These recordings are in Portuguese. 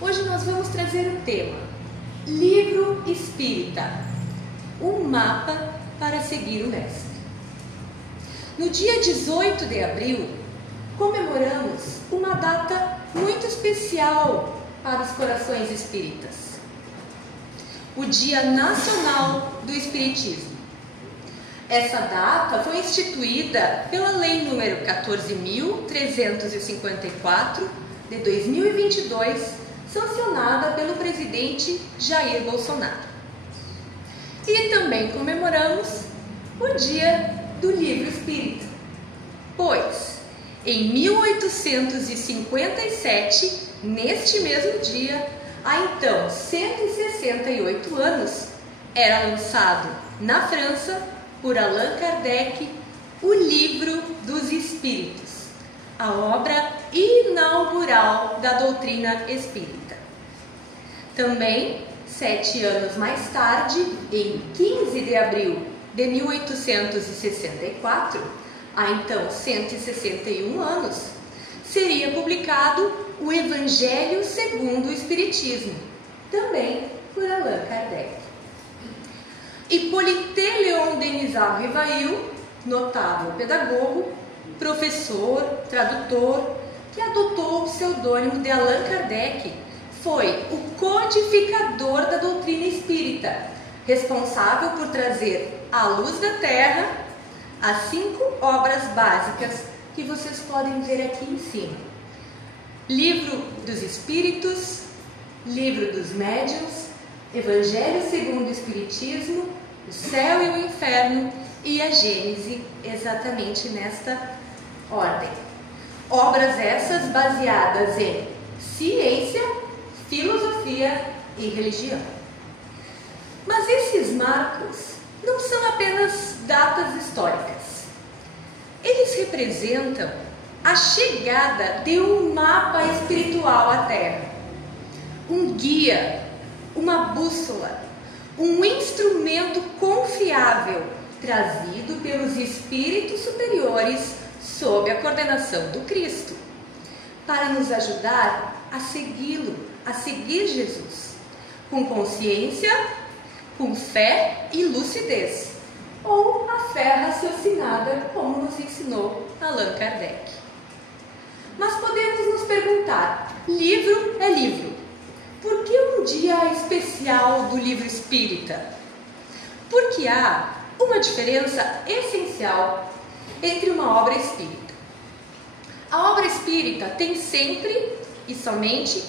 Hoje nós vamos trazer o tema Livro Espírita, um mapa para seguir o Mestre. No dia 18 de abril, comemoramos uma data muito especial para os corações espíritas, o Dia Nacional do Espiritismo. Essa data foi instituída pela Lei número 14.354 de 2022, sancionada pelo presidente Jair Bolsonaro. E também comemoramos o Dia do Livro Espírita, pois em 1857, neste mesmo dia, há então 168 anos, era lançado na França por Allan Kardec o Livro dos Espíritos, a obra inaugural da doutrina espírita. Também, 7 anos mais tarde, em 15 de abril de 1864, há então 161 anos, seria publicado o Evangelho segundo o Espiritismo, também por Allan Kardec. Hippolyte Léon Denis Rivail, notável pedagogo, professor, tradutor, que adotou o pseudônimo de Allan Kardec, foi o codificador da doutrina espírita, responsável por trazer à luz da terra as 5 obras básicas que vocês podem ver aqui em cima: Livro dos Espíritos, Livro dos Médiuns, Evangelho segundo o Espiritismo, o Céu e o Inferno e a Gênese, exatamente nesta ordem. Obras essas baseadas em ciência, filosofia e religião. Mas esses marcos não são apenas datas históricas. Eles representam a chegada de um mapa espiritual à Terra, um guia, uma bússola, um instrumento confiável trazido pelos espíritos superiores sob a coordenação do Cristo, para nos ajudar a segui-lo, a seguir Jesus, com consciência, com fé e lucidez, ou a fé raciocinada, como nos ensinou Allan Kardec. Mas podemos nos perguntar: livro é livro. Por que um dia especial do livro espírita? Porque há uma diferença essencial entre uma obra espírita. A obra espírita tem sempre e somente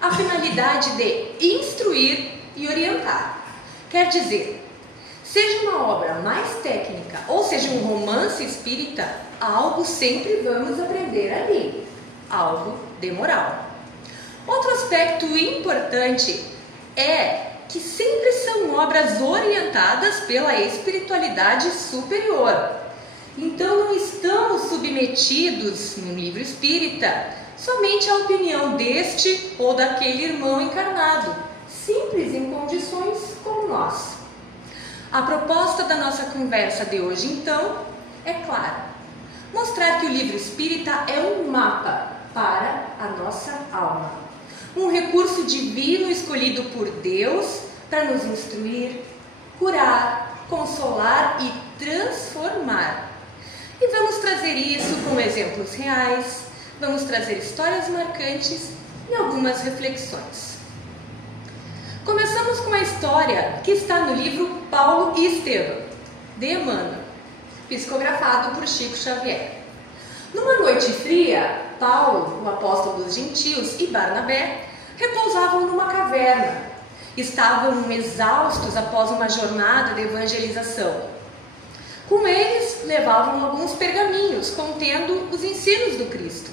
a finalidade de instruir e orientar. Quer dizer, seja uma obra mais técnica ou seja um romance espírita, algo sempre vamos aprender ali, algo de moral. Outro aspecto importante é que sempre são obras orientadas pela espiritualidade superior. Então não estamos submetidos no livro espírita somente à opinião deste ou daquele irmão encarnado, simples em condições como nós. A proposta da nossa conversa de hoje, então, é clara: mostrar que o livro espírita é um mapa para a nossa alma, um recurso divino escolhido por Deus para nos instruir, curar, consolar e transformar. E vamos trazer isso com exemplos reais, vamos trazer histórias marcantes e algumas reflexões. Começamos com a história que está no livro Paulo e Estevão, de Emmanuel, psicografado por Chico Xavier. Numa noite fria, Paulo, o apóstolo dos gentios, e Barnabé repousavam numa caverna. Estavam exaustos após uma jornada de evangelização. Com eles, levavam alguns pergaminhos contendo os ensinos do Cristo.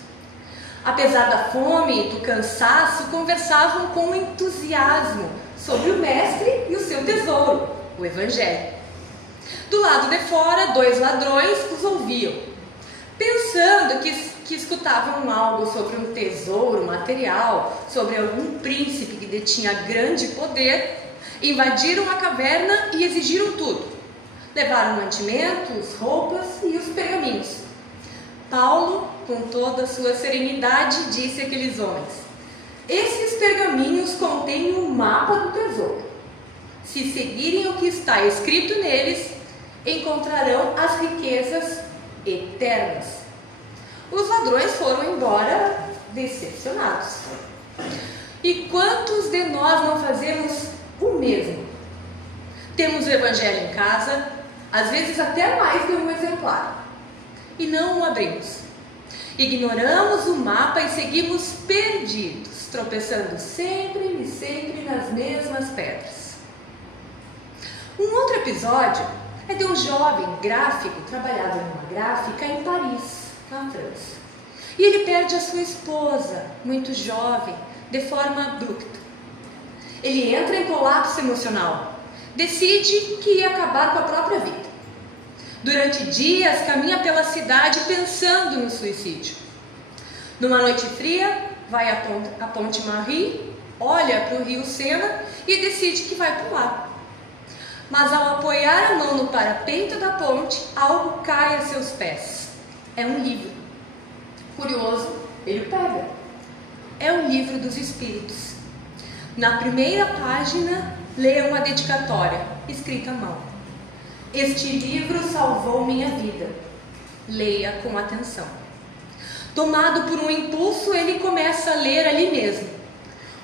Apesar da fome e do cansaço, conversavam com entusiasmo sobre o Mestre e o seu tesouro, o Evangelho. Do lado de fora, 2 ladrões os ouviam, pensando que escutavam algo sobre um tesouro material, sobre algum príncipe que detinha grande poder. Invadiram a caverna e exigiram tudo. Levaram mantimentos, roupas e os pergaminhos. Paulo, com toda a sua serenidade, disse àqueles homens: Esses pergaminhos contêm um mapa do tesouro. Se seguirem o que está escrito neles, encontrarão as riquezas eternas. Os ladrões foram embora decepcionados. E quantos de nós não fazemos o mesmo? Temos o Evangelho em casa, às vezes até mais de um exemplar, e não o abrimos. Ignoramos o mapa e seguimos perdidos, tropeçando sempre e sempre nas mesmas pedras. Um outro episódio é de um jovem gráfico que trabalhava numa gráfica em Paris, na França. E ele perde a sua esposa, muito jovem, de forma abrupta. Ele entra em colapso emocional, decide que ia acabar com a própria vida. Durante dias caminha pela cidade pensando no suicídio. Numa noite fria, vai à Ponte Marie, olha para o rio Sena e decide que vai pular. Mas ao apoiar a mão no parapeito da ponte, algo cai a seus pés. É um livro. Curioso, ele pega. É o Livro dos Espíritos. Na primeira página, lê uma dedicatória, escrita à mão. Este livro salvou minha vida. Leia com atenção. Tomado por um impulso, ele começa a ler ali mesmo.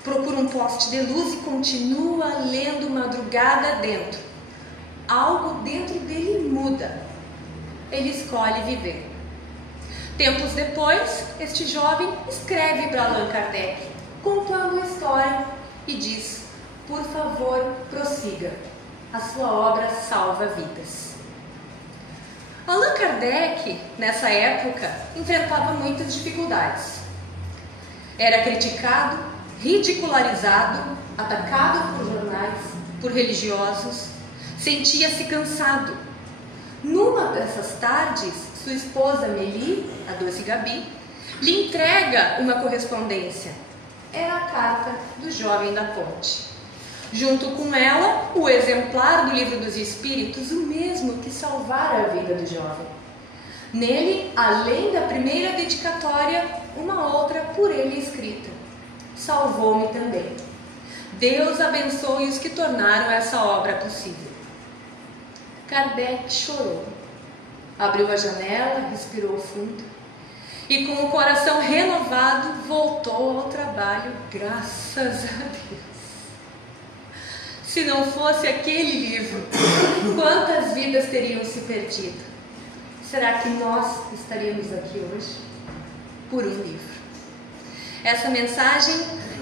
Procura um poste de luz e continua lendo madrugada dentro. Algo dentro dele muda. Ele escolhe viver. Tempos depois, este jovem escreve para Allan Kardec, contando a história e diz: por favor, prossiga. A sua obra salva vidas. Allan Kardec, nessa época, enfrentava muitas dificuldades. Era criticado, ridicularizado, atacado por jornais, por religiosos, sentia-se cansado. Numa dessas tardes, sua esposa Mélie, a doce Gabi, lhe entrega uma correspondência. Era a carta do jovem da ponte. Junto com ela, o exemplar do Livro dos Espíritos, o mesmo que salvara a vida do jovem. Nele, além da primeira dedicatória, uma outra por ele escrita. Salvou-me também. Deus abençoe os que tornaram essa obra possível. Kardec chorou. Abriu a janela, respirou fundo e, com o coração renovado, voltou ao trabalho, graças a Deus. Se não fosse aquele livro, quantas vidas teriam se perdido? Será que nós estaríamos aqui hoje? Por um livro. Essa mensagem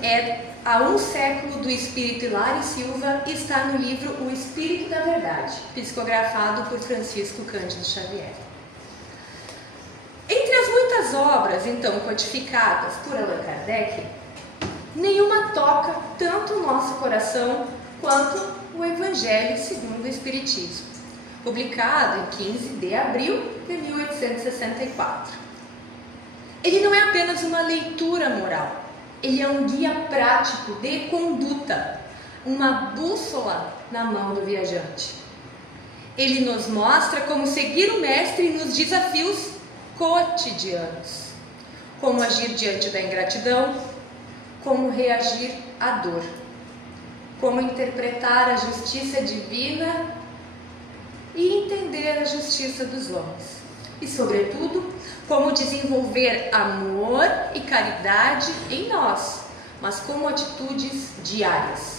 é há um século do Espírito Hilário Silva e está no livro O Espírito da Verdade, psicografado por Francisco Cândido Xavier. Entre as muitas obras, então, codificadas por Allan Kardec, nenhuma toca tanto o nosso coração quanto o Evangelho segundo o Espiritismo, publicado em 15 de abril de 1864. Ele não é apenas uma leitura moral, ele é um guia prático de conduta, uma bússola na mão do viajante. Ele nos mostra como seguir o Mestre nos desafios cotidianos, como agir diante da ingratidão, como reagir à dor, como interpretar a justiça divina e entender a justiça dos homens. E, sobretudo, como desenvolver amor e caridade em nós, mas como atitudes diárias.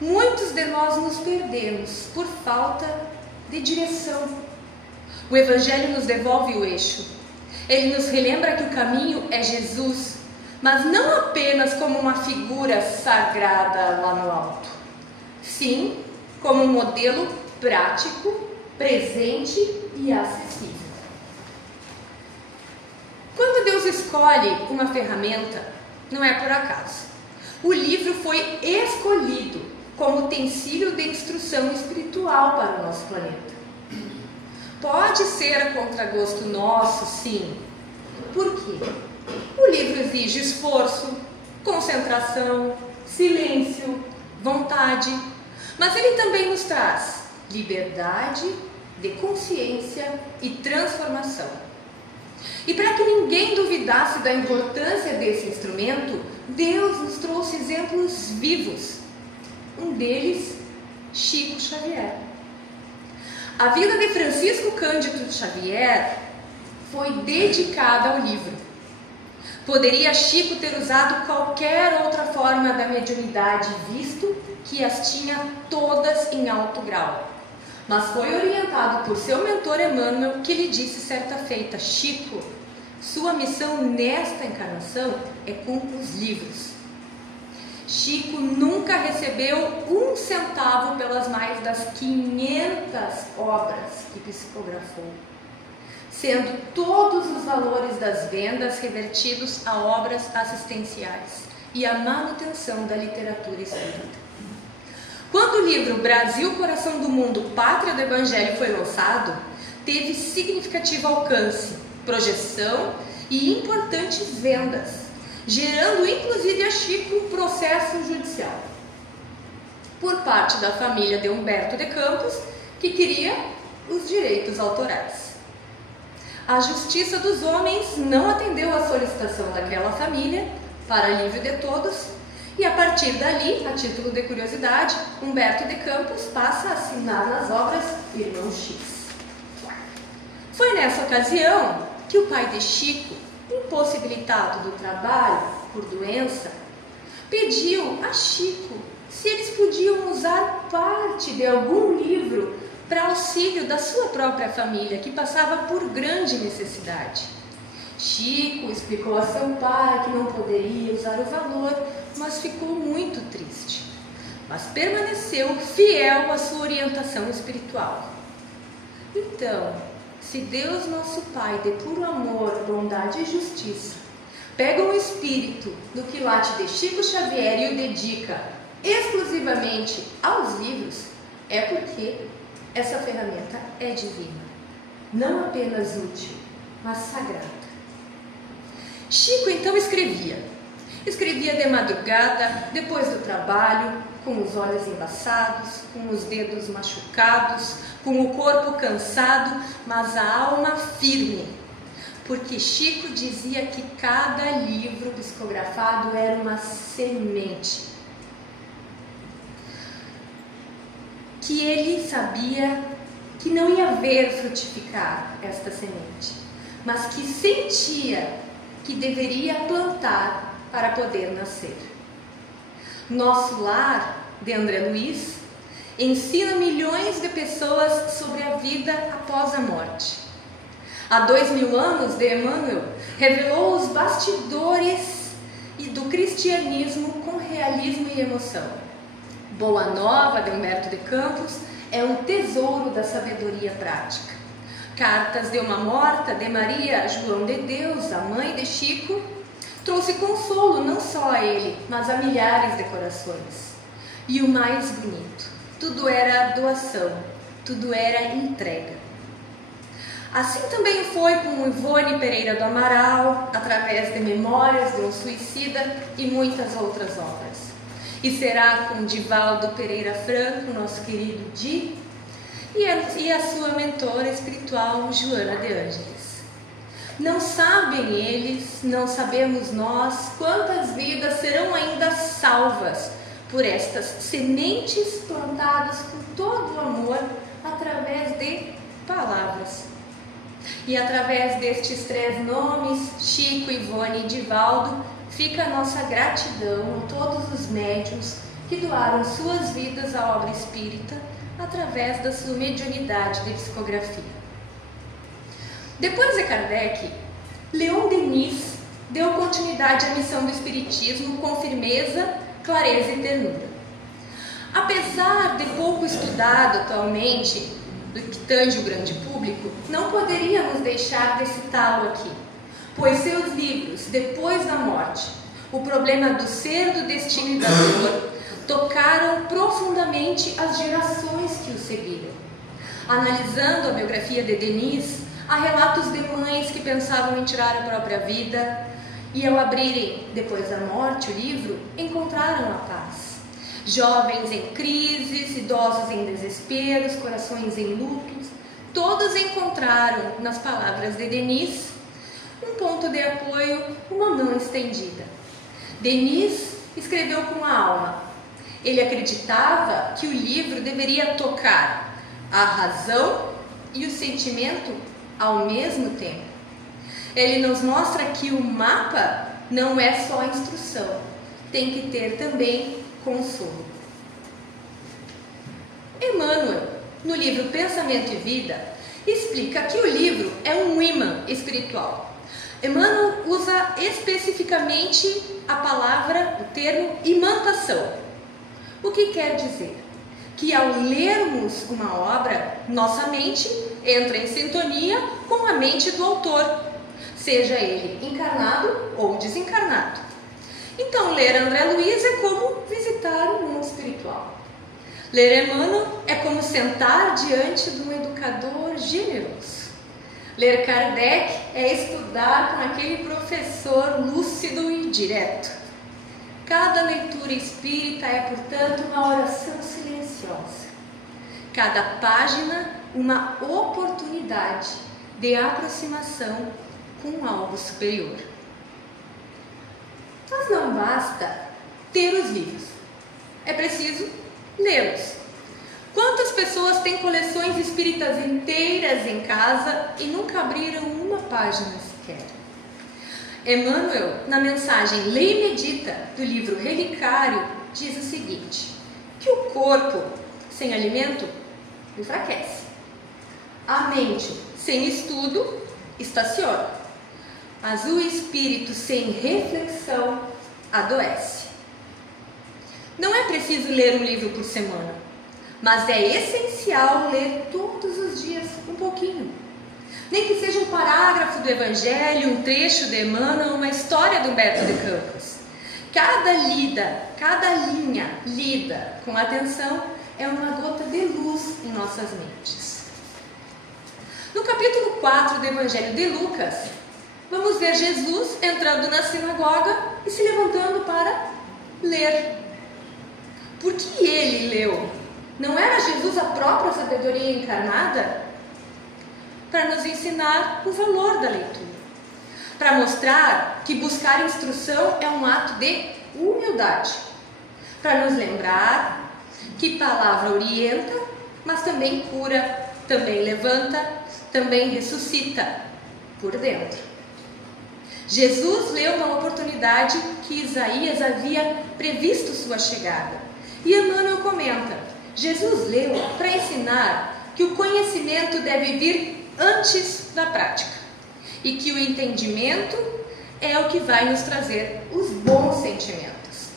Muitos de nós nos perdemos por falta de direção. O Evangelho nos devolve o eixo. Ele nos relembra que o caminho é Jesus, mas não apenas como uma figura sagrada lá no alto. Sim, como um modelo prático, presente e acessível. Quando Deus escolhe uma ferramenta, não é por acaso. O livro foi escolhido como utensílio de instrução espiritual para o nosso planeta. Pode ser a contragosto nosso, sim. Por quê? O livro exige esforço, concentração, silêncio, vontade, mas ele também nos traz liberdade de consciência e transformação. E para que ninguém duvidasse da importância desse instrumento, Deus nos trouxe exemplos vivos. Um deles, Chico Xavier. A vida de Francisco Cândido Xavier foi dedicada ao livro. Poderia Chico ter usado qualquer outra forma da mediunidade, visto que as tinha todas em alto grau. Mas foi orientado por seu mentor Emmanuel, que lhe disse certa feita: Chico, sua missão nesta encarnação é com os livros. Chico nunca recebeu um centavo pelas mais das 500 obras que psicografou, sendo todos os valores das vendas revertidos a obras assistenciais e à manutenção da literatura espírita. Quando o livro Brasil, Coração do Mundo, Pátria do Evangelho foi lançado, teve significativo alcance, projeção e importantes vendas, gerando inclusive a Chico processo judicial por parte da família de Humberto de Campos, que queria os direitos autorais. A Justiça dos Homens não atendeu à solicitação daquela família para alívio de todos, e a partir dali, a título de curiosidade, Humberto de Campos passa a assinar nas obras Irmão X. Foi nessa ocasião que o pai de Chico, impossibilitado do trabalho por doença, pediu a Chico se eles podiam usar parte de algum livro para auxílio da sua própria família, que passava por grande necessidade. Chico explicou a seu pai que não poderia usar o valor, mas ficou muito triste. Mas permaneceu fiel à sua orientação espiritual. Então, se Deus, nosso Pai, de puro amor, bondade e justiça, pega um espírito do quilate de Chico Xavier e o dedica exclusivamente aos livros, é porque essa ferramenta é divina, não apenas útil, mas sagrada. Chico então escrevia de madrugada, depois do trabalho, com os olhos embaçados, com os dedos machucados, com o corpo cansado, mas a alma firme, porque Chico dizia que cada livro psicografado era uma semente, que ele sabia que não ia ver frutificar esta semente, mas que sentia que deveria plantar para poder nascer. Nosso Lar, de André Luiz, ensina milhões de pessoas sobre a vida após a morte. Há 2000 anos, de Emmanuel revelou os bastidores do cristianismo com realismo e emoção. Boa Nova, de Humberto de Campos, é um tesouro da sabedoria prática. Cartas de uma Morta, de Maria João de Deus, a mãe de Chico, trouxe consolo não só a ele, mas a milhares de corações. E o mais bonito, tudo era doação, tudo era entrega. Assim também foi com Ivone Pereira do Amaral, através de Memórias de um Suicida e muitas outras obras. E será com Divaldo Pereira Franco, nosso querido Di, e a sua mentora espiritual, Joana de Ângeles. Não sabem eles, não sabemos nós, quantas vidas serão ainda salvas por estas sementes plantadas com todo o amor através de palavras. E através destes 3 nomes, Chico, Ivone e Divaldo, fica a nossa gratidão a todos os médiuns que doaram suas vidas à obra espírita através da sua mediunidade de psicografia. Depois de Kardec, Leon Denis deu continuidade à missão do Espiritismo com firmeza, clareza e ternura. Apesar de pouco estudado atualmente, do que tange o grande público, não poderíamos deixar de citá-lo aqui, pois seus livros, Depois da Morte, O Problema do Ser, do Destino e da Dor, tocaram profundamente as gerações que o seguiram. Analisando a biografia de Denis, há relatos de mães que pensavam em tirar a própria vida e, ao abrirem Depois da Morte o livro, encontraram a paz. Jovens em crises, idosos em desesperos, corações em lutos, todos encontraram nas palavras de Denis um ponto de apoio, uma mão estendida. Denis escreveu com a alma. Ele acreditava que o livro deveria tocar a razão e o sentimento ao mesmo tempo. Ele nos mostra que o mapa não é só instrução, tem que ter também consolo. Emmanuel, no livro Pensamento e Vida, explica que o livro é um imã espiritual. Emmanuel usa especificamente a palavra, o termo imantação. O que quer dizer? Que ao lermos uma obra, nossa mente entra em sintonia com a mente do autor, seja ele encarnado ou desencarnado. Então, ler André Luiz é como visitar o mundo espiritual. Ler Emmanuel é como sentar diante de um educador generoso. Ler Kardec é estudar com aquele professor lúcido e direto. Cada leitura espírita é, portanto, uma oração silenciosa. Cada página, uma oportunidade de aproximação com algo superior. Mas não basta ter os livros, é preciso lê-los. Quantas pessoas têm coleções espíritas inteiras em casa e nunca abriram uma página sequer? Emmanuel, na mensagem Lê e Medita do livro Relicário, diz o seguinte: que o corpo sem alimento enfraquece, a mente sem estudo estaciona, mas o espírito sem reflexão adoece. Não é preciso ler um livro por semana, mas é essencial ler todos os dias um pouquinho. Nem que seja um parágrafo do Evangelho, um trecho de Emmanuel, uma história do Humberto de Campos. Cada linha lida com atenção é uma gota de luz em nossas mentes. No capítulo 4 do Evangelho de Lucas, vamos ver Jesus entrando na sinagoga e se levantando para ler. Por que ele leu? Não era Jesus a própria sabedoria encarnada? Para nos ensinar o valor da leitura, para mostrar que buscar instrução é um ato de humildade, para nos lembrar que palavra orienta, mas também cura, também levanta, também ressuscita por dentro. Jesus leu na oportunidade que Isaías havia previsto sua chegada. E Emmanuel comenta: Jesus leu para ensinar que o conhecimento deve vir antes da prática e que o entendimento é o que vai nos trazer os bons sentimentos.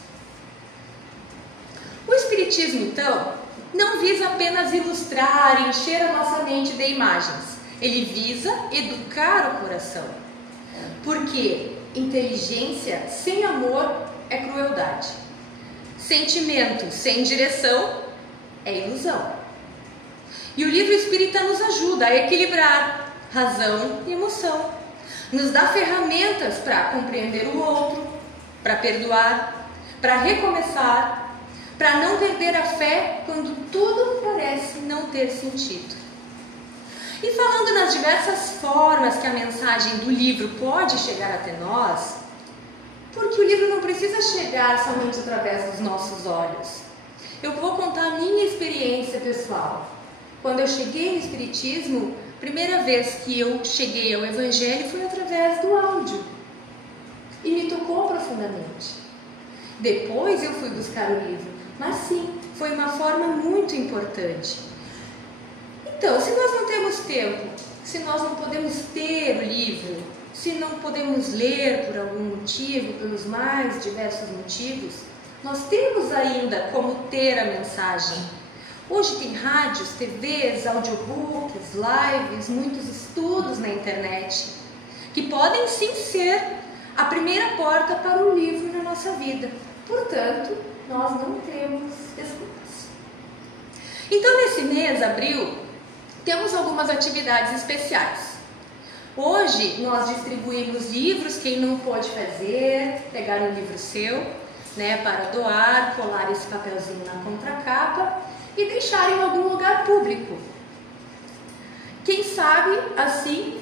O Espiritismo, então, não visa apenas ilustrar, encher a nossa mente de imagens. Ele visa educar o coração, porque inteligência sem amor é crueldade, sentimento sem direção é ilusão. E o livro espírita nos ajuda a equilibrar razão e emoção, nos dá ferramentas para compreender o outro, para perdoar, para recomeçar, para não perder a fé quando tudo parece não ter sentido. E falando nas diversas formas que a mensagem do livro pode chegar até nós, porque o livro não precisa chegar somente através dos nossos olhos. Eu vou contar a minha experiência pessoal. Quando eu cheguei no Espiritismo, a primeira vez que eu cheguei ao Evangelho foi através do áudio. E me tocou profundamente. Depois eu fui buscar o livro, mas sim, foi uma forma muito importante. Então, se nós não temos tempo, se nós não podemos ter o livro, se não podemos ler por algum motivo, pelos mais diversos motivos, nós temos ainda como ter a mensagem. Hoje tem rádios, TVs, audiobooks, lives, muitos estudos na internet, que podem sim ser a primeira porta para o livro na nossa vida. Portanto, nós não temos desculpas. Então, nesse mês, abril, temos algumas atividades especiais. Hoje, nós distribuímos livros, quem não pôde fazer, pegar um livro seu, para doar, colar esse papelzinho na contracapa e deixar em algum lugar público. Quem sabe, assim,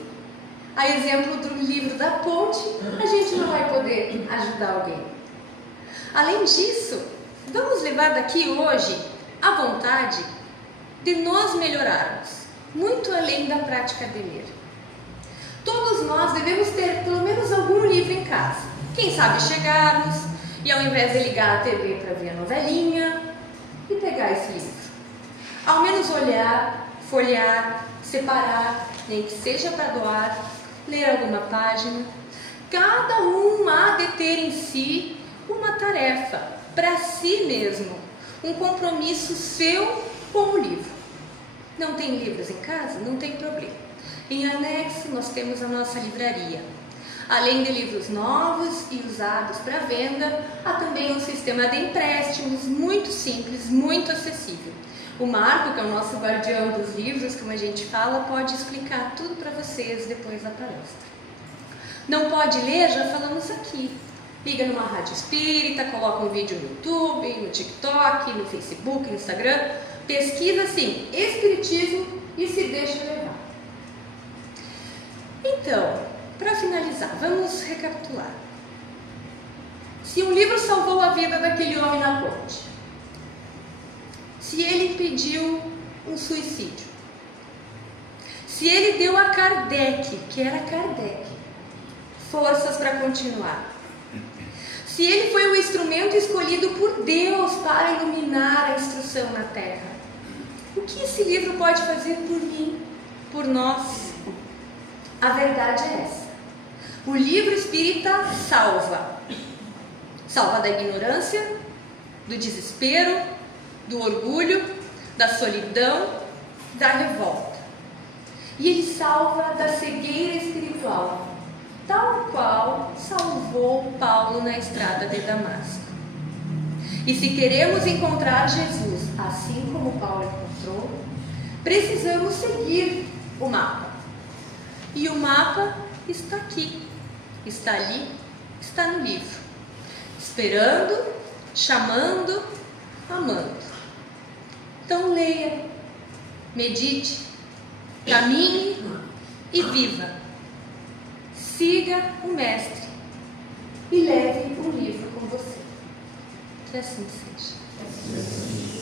a exemplo do livro da Ponte, a gente não vai poder ajudar alguém. Além disso, vamos levar daqui hoje a vontade de nós melhorarmos, muito além da prática de ler. Todos nós devemos ter pelo menos algum livro em casa. Quem sabe chegarmos e ao invés de ligar a TV para ver a novelinha e pegar esse livro, ao menos olhar, folhear, separar, nem que seja para doar, ler alguma página. Cada um há de ter em si uma tarefa para si mesmo, um compromisso seu com o livro. Não tem livros em casa? Não tem problema. Em anexo nós temos a nossa livraria. Além de livros novos e usados para venda, há também um sistema de empréstimos muito simples, muito acessível. O Marco, que é o nosso guardião dos livros, como a gente fala, pode explicar tudo para vocês depois da palestra. Não pode ler? Já falamos aqui. Liga numa rádio espírita, coloca um vídeo no YouTube, no TikTok, no Facebook, no Instagram. Pesquisa assim, Espiritismo e se deixa levar. Então, para finalizar, vamos recapitular. Se um livro salvou a vida daquele homem na ponte, se ele impediu um suicídio, se ele deu a Kardec, que era Kardec, forças para continuar, se ele foi o instrumento escolhido por Deus para iluminar a instrução na Terra, o que esse livro pode fazer por mim, por nós? A verdade é essa. O livro espírita salva. Salva da ignorância, do desespero, do orgulho, da solidão, da revolta. E ele salva da cegueira espiritual, tal qual salvou Paulo na estrada de Damasco. E se queremos encontrar Jesus, assim como Paulo encontrou, precisamos seguir o mapa. E o mapa está aqui, está ali, está no livro, esperando, chamando, amando. Então leia, medite, caminhe e viva. Siga o Mestre e leve o livro com você. Que assim seja.